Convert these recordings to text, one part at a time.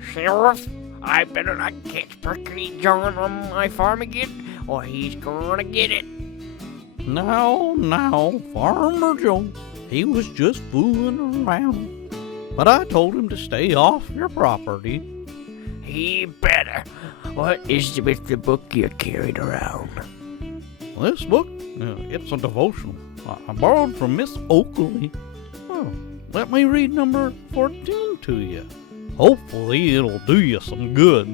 Sheriff, I better not catch Prickly John on my farm again, or he's gonna get it. Now, Farmer Joe, he was just fooling around. But I told him to stay off your property. He better. What is with the book you're carrying around? This book, it's a devotional. I borrowed from Miss Oakley. Oh, let me read number 14 to you. Hopefully it'll do you some good.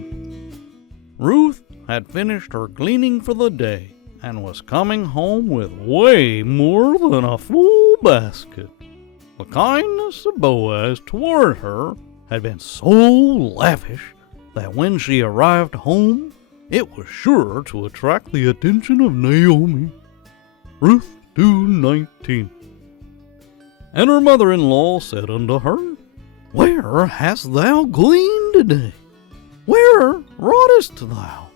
Ruth had finished her gleaning for the day and was coming home with way more than a full basket. The kindness of Boaz toward her had been so lavish that when she arrived home, it was sure to attract the attention of Naomi. Ruth 2:19. And her mother-in-law said unto her, Where hast thou gleaned today? Where wroughtest thou?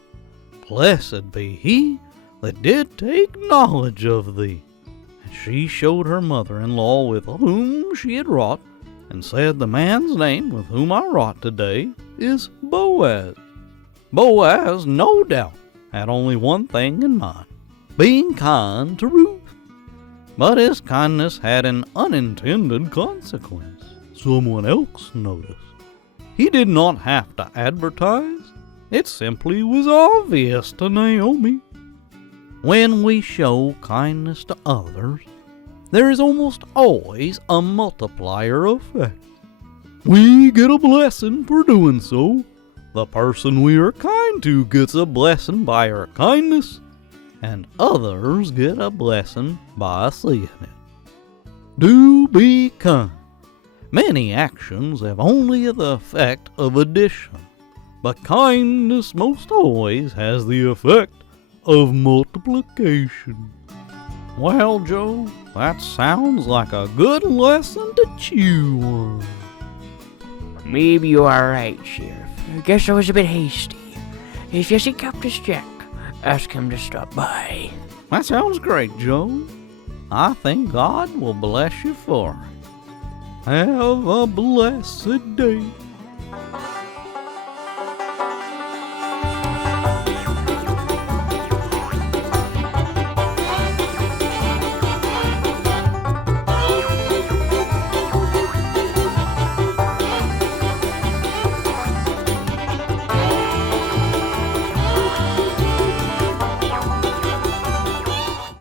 Blessed be he that did take knowledge of thee. And she showed her mother-in-law with whom she had wrought, and said, The man's name with whom I wrought today is Boaz. Boaz, no doubt, had only one thing in mind, being kind to Ruth. But his kindness had an unintended consequence. Someone else noticed. He did not have to advertise. It simply was obvious to Naomi. When we show kindness to others, there is almost always a multiplier effect. We get a blessing for doing so. The person we are kind to gets a blessing by our kindness, and others get a blessing by seeing it. Do be kind. Many actions have only the effect of addition, but kindness most always has the effect of multiplication. Well, Joe, that sounds like a good lesson to chew on. Maybe you are right, Sheriff. I guess I was a bit hasty. If you see Cactus Jack, ask him to stop by. That sounds great, Joe. I think God will bless you for it. Have a blessed day.